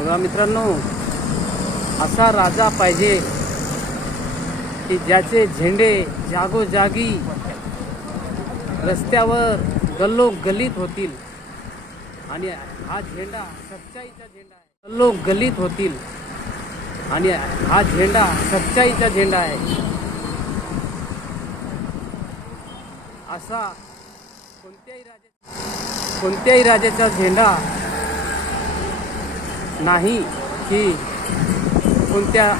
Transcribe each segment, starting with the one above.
बघा मित्रांनो असा राजा पाहिजे की ज्याचे झेंडे जागोजागी रस्त्यावर गल्लो गल्लीत होतील. आणि हा झेंडा सच्चाईचा झेंडा आहे. गल्लो होतील. आणि हा झेंडा सच्चाईचा झेंडा आहे. असा कोणत्याही राजा कोणत्याही राजाचा झेंडा नाही की कोणत्या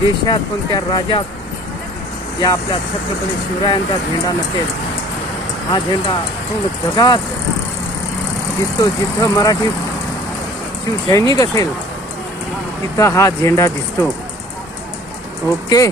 देशात कोणत्या राज्यात या आपल्या छत्रपती शिवरायांचा झेंडा नसेल हा झेंडा पूर्ण जगात दिसतो जिथं मराठी शिवसैनिक असेल तिथं हा झेंडा दिसतो. ओके?